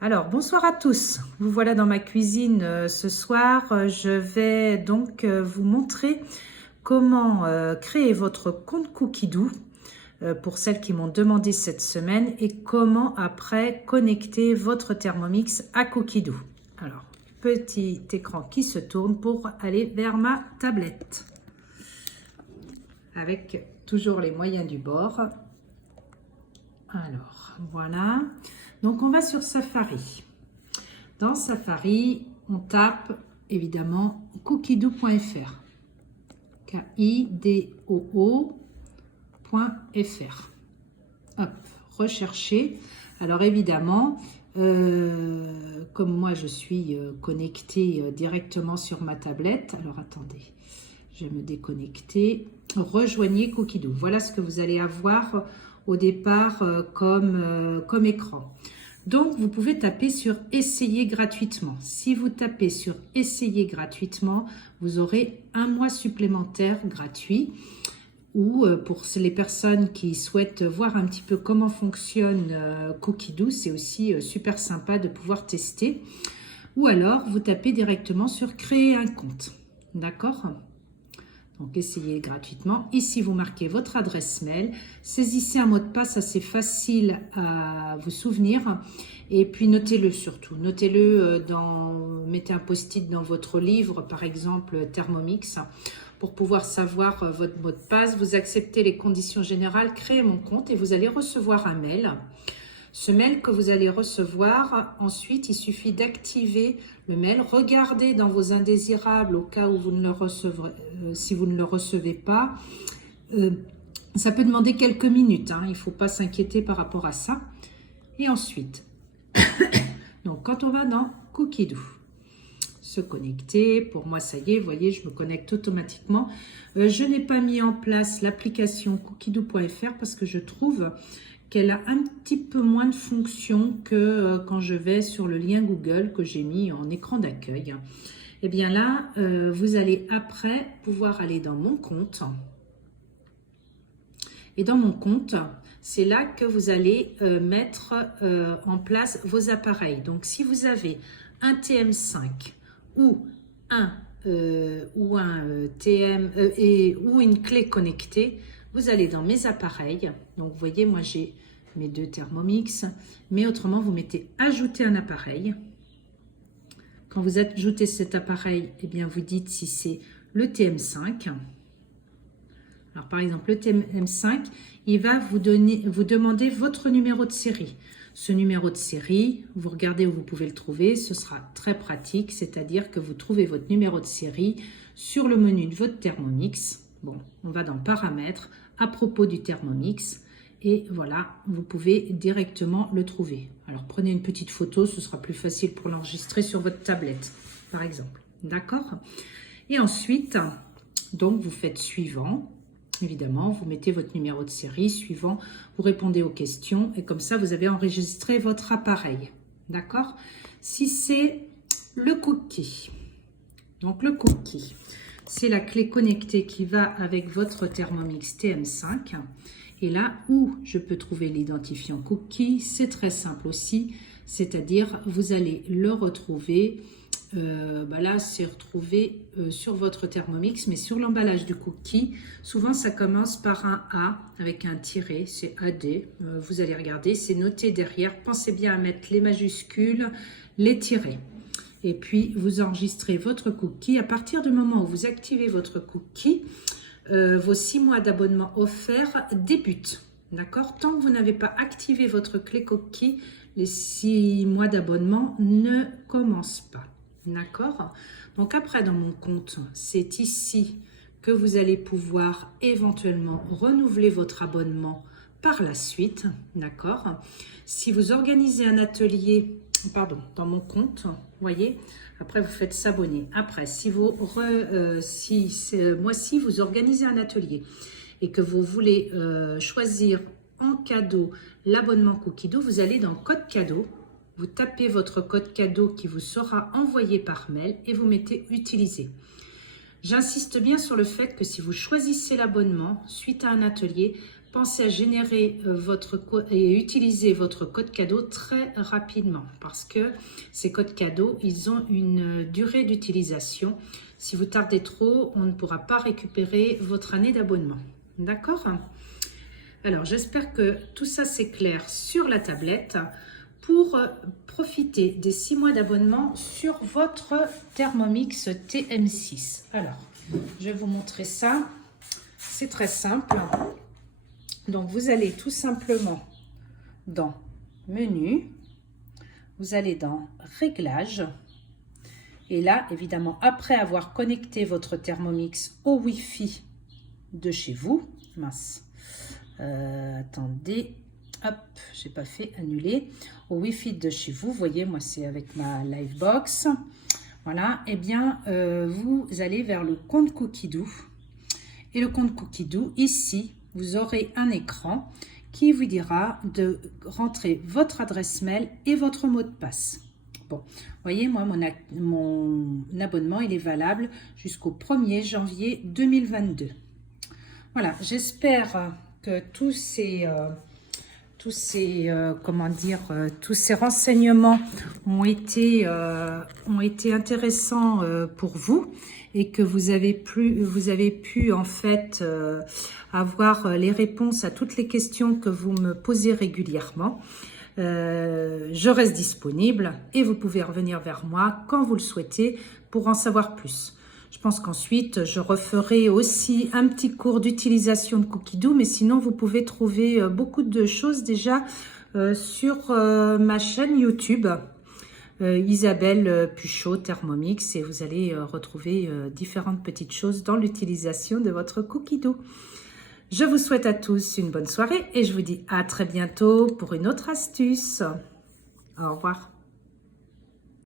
Alors, bonsoir à tous. Vous voilà dans ma cuisine ce soir. Je vais donc vous montrer comment créer votre compte Cookidoo pour celles qui m'ont demandé cette semaine et comment après connecter votre Thermomix à Cookidoo. Alors, petit écran qui se tourne pour aller vers ma tablette avec toujours les moyens du bord. Alors, voilà. Donc, on va sur Safari. Dans Safari, on tape évidemment cookidoo.fr. K-I-D-O-O.fr. Hop, rechercher. Alors, évidemment, comme moi, je suis connectée directement sur ma tablette. Alors, attendez, je vais me déconnecter. Rejoignez Cookidoo. Voilà ce que vous allez avoir au départ comme écran. Donc, vous pouvez taper sur « Essayer gratuitement ». Si vous tapez sur « Essayer gratuitement », vous aurez un mois supplémentaire gratuit. Ou pour les personnes qui souhaitent voir un petit peu comment fonctionne Cookidoo, c'est aussi super sympa de pouvoir tester. Ou alors, vous tapez directement sur « Créer un compte ». D'accord ? Donc, essayez gratuitement. Ici, vous marquez votre adresse mail. Saisissez un mot de passe assez facile à vous souvenir. Et puis, notez-le surtout. Notez-le mettez un post-it dans votre livre, par exemple Thermomix, pour pouvoir savoir votre mot de passe. Vous acceptez les conditions générales, créez mon compte et vous allez recevoir un mail. Ce mail que vous allez recevoir, ensuite, il suffit d'activer le mail. Regardez dans vos indésirables au cas où vous ne le recevrez, si vous ne le recevez pas. Ça peut demander quelques minutes, hein, il ne faut pas s'inquiéter par rapport à ça. Et ensuite, donc quand on va dans Cookidoo, se connecter, pour moi ça y est, vous voyez, je me connecte automatiquement. Je n'ai pas mis en place l'application cookidoo.fr parce que je trouve qu'elle a un petit peu moins de fonctions que quand je vais sur le lien Google que j'ai mis en écran d'accueil. Et bien là, vous allez après pouvoir aller dans mon compte. Et dans mon compte, c'est là que vous allez mettre en place vos appareils. Donc, si vous avez un TM5 ou ou une clé connectée, vous allez dans mes appareils. Donc, vous voyez, moi, j'ai mes deux Thermomix. Mais autrement, vous mettez ajouter un appareil. Quand vous ajoutez cet appareil, eh bien, vous dites si c'est le TM5. Alors, par exemple, le TM5, il va vous demander votre numéro de série. Ce numéro de série, vous regardez où vous pouvez le trouver, ce sera très pratique, c'est-à-dire que vous trouvez votre numéro de série sur le menu de votre Thermomix. Bon, on va dans Paramètres, à propos du Thermomix, et voilà, vous pouvez directement le trouver. Alors, prenez une petite photo, ce sera plus facile pour l'enregistrer sur votre tablette, par exemple. D'accord ? Et ensuite, donc, vous faites suivant. Évidemment, vous mettez votre numéro de série, suivant, vous répondez aux questions et comme ça, vous avez enregistré votre appareil. D'accord? Si c'est le cookie, donc le cookie, c'est la clé connectée qui va avec votre Thermomix TM5. Et là où je peux trouver l'identifiant cookie, c'est très simple aussi, c'est-à-dire vous allez le retrouver. Là, c'est retrouvé sur votre Thermomix, mais sur l'emballage du cookie, souvent ça commence par un A avec un tiret, c'est AD. Vous allez regarder, c'est noté derrière. Pensez bien à mettre les majuscules, les tirets. Et puis, vous enregistrez votre cookie. À partir du moment où vous activez votre cookie, vos 6 mois d'abonnement offerts débutent. D'accord? Tant que vous n'avez pas activé votre clé cookie, les 6 mois d'abonnement ne commencent pas. D'accord? Donc après, dans mon compte, c'est ici que vous allez pouvoir éventuellement renouveler votre abonnement par la suite. D'accord? Si vous organisez un atelier, dans mon compte, vous voyez, après vous faites s'abonner. Après, si mois-ci, vous organisez un atelier et que vous voulez choisir en cadeau l'abonnement Cookidoo, vous allez dans Code cadeau. Vous tapez votre code cadeau qui vous sera envoyé par mail et vous mettez « Utiliser ». J'insiste bien sur le fait que si vous choisissez l'abonnement suite à un atelier, pensez à générer et utiliser votre code cadeau très rapidement parce que ces codes cadeaux, ils ont une durée d'utilisation. Si vous tardez trop, on ne pourra pas récupérer votre année d'abonnement. D'accord? Alors, j'espère que tout ça c'est clair sur la tablette pour profiter des 6 mois d'abonnement sur votre Thermomix TM6. Alors, je vais vous montrer ça. C'est très simple. Donc, vous allez tout simplement dans Menu, vous allez dans Réglages. Et là, évidemment, après avoir connecté votre Thermomix au Wi-Fi de chez vous, mince, attendez, hop, j'ai pas fait annuler, au Wi-Fi de chez vous, vous voyez, moi c'est avec ma Livebox, voilà, et bien, vous allez vers le compte Cookidoo. Et le compte Cookidoo, ici, vous aurez un écran qui vous dira de rentrer votre adresse mail et votre mot de passe. Bon, vous voyez, moi, mon abonnement, il est valable jusqu'au 1er janvier 2022. Voilà, j'espère que tous ces renseignements ont été intéressants pour vous et que vous avez pu en fait avoir les réponses à toutes les questions que vous me posez régulièrement. Je reste disponible et vous pouvez revenir vers moi quand vous le souhaitez pour en savoir plus. Je pense qu'ensuite, je referai aussi un petit cours d'utilisation de Cookidoo, mais sinon, vous pouvez trouver beaucoup de choses déjà sur ma chaîne YouTube, Isabelle Puchot Thermomix, et vous allez retrouver différentes petites choses dans l'utilisation de votre Cookidoo. Je vous souhaite à tous une bonne soirée et je vous dis à très bientôt pour une autre astuce. Au revoir.